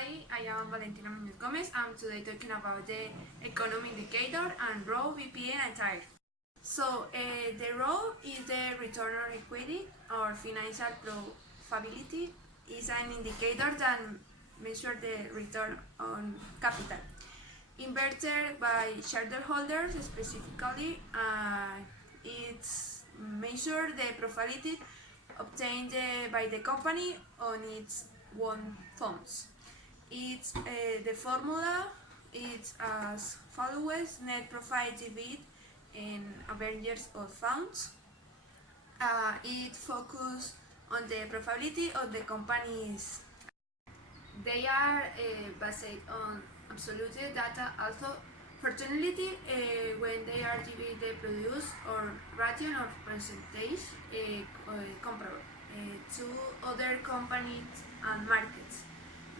Hi, I am Valentina Muñoz Gomez. I'm today talking about the economy indicator and ROE, VPN, and TIRE. So, the ROE is the return on equity or financial profitability. Is an indicator that measures the return on capital inverted by shareholders specifically. It's measure the profitability obtained by the company on its own funds. It's the formula is as follows: net profit divided in averages of funds. It focuses on the profitability of the companies. They are based on absolute data. Also, fortunately, when they are divided, produce or ratio or percentage comparable to other companies and markets.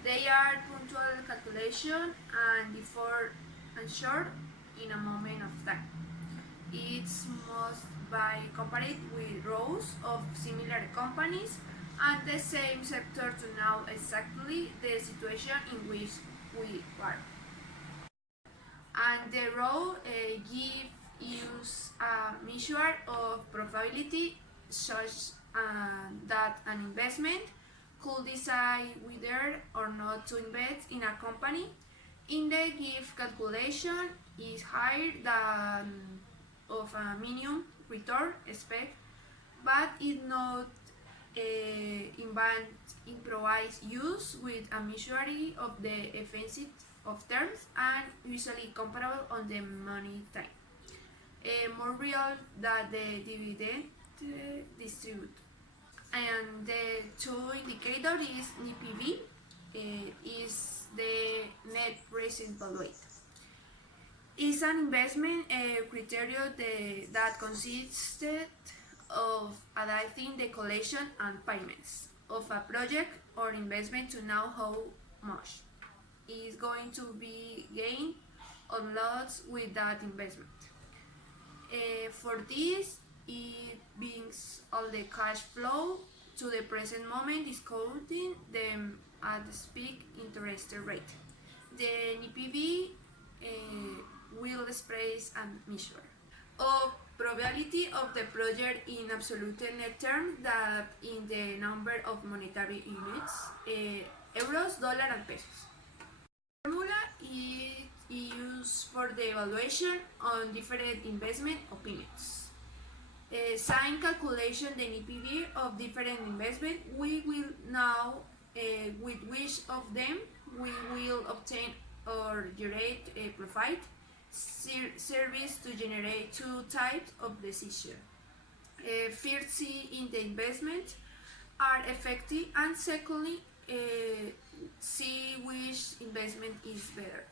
They are punctual calculation and before and short in a moment of time. It's most by compared with rows of similar companies and the same sector to know exactly the situation in which we are. And the row give use a measure of probability such that an investment could decide whether or not to invest in a company. In the give calculation is higher than of a minimum return expect, but it not improvised use with a majority of the offensive of terms and usually comparable on the money time. More real than the dividend distribute. And the two indicator is NPV, is the net present value. Is an investment criteria that consisted of adapting the collection and payments of a project or investment to know how much is going to be gained or lost with that investment. For this, it brings all the cash flow to the present moment, discounting them at the peak interest rate. The NPV will express and measure of probability of the project in absolute net terms that in the number of monetary units, euros, dollar, and pesos. Formula is used for the evaluation on different investment opinions. Sign calculation the NPV of different investment. We will know with which of them we will obtain or generate a profit. Service to generate two types of decision. First, see in the investment are effective, and secondly, see which investment is better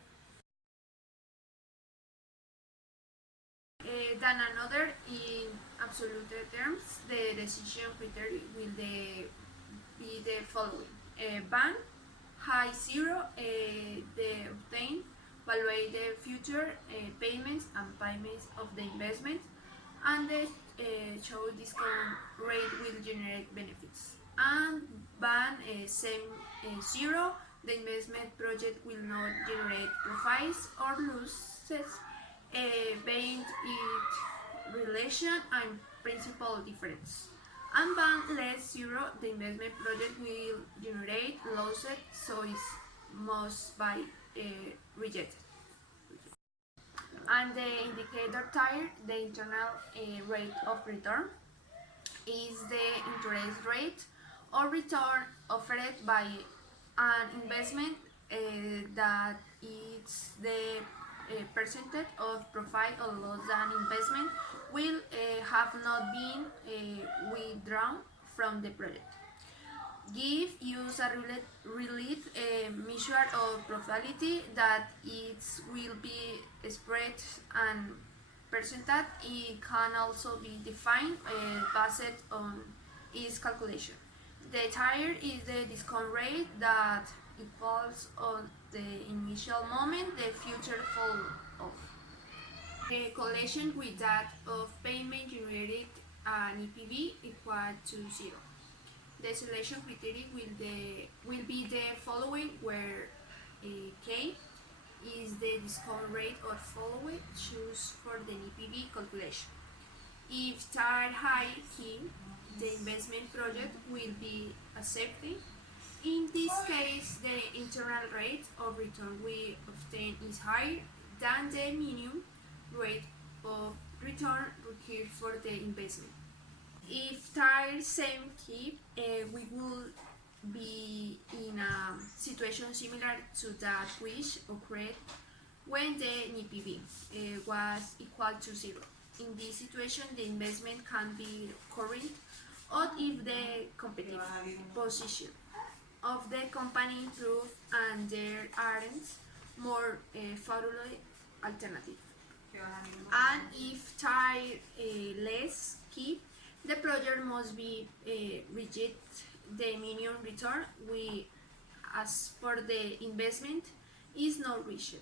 than another. In absolute terms, the decision criteria will be the following: bank high zero, the obtain evaluate the future payments and payments of the investment, and the show discount rate will generate benefits. And ban same zero, the investment project will not generate profits or losses, being it relation and principal difference. And ban less zero, the investment project will generate losses, so it must be rejected. And the indicator TIRE, the internal rate of return, is the interest rate or return offered by an investment that is the percentage of profit or loss than investment will have not been withdrawn from the project. Give use a relative measure of probability that it will be spread and percentage. It can also be defined based on its calculation. The TIRE is the discount rate that equals on the initial moment the future fall off. The correlation with that of payment generated an NPV equal to 0. The selection criteria will be the following, where K is the discount rate or following choose for the NPV calculation. If tier high key, the investment project will be accepted. In this case, the internal rate of return we obtain is higher than the minimum rate of return required for the investment. If tier same key, we will be in a situation similar to that which occurred when the NPV was equal to 0. In this situation, the investment can be current or if the competitive position of the company improve and there aren't more favorable alternative. And if tier less key, the project must be reject the minimum return we as for the investment is not reached.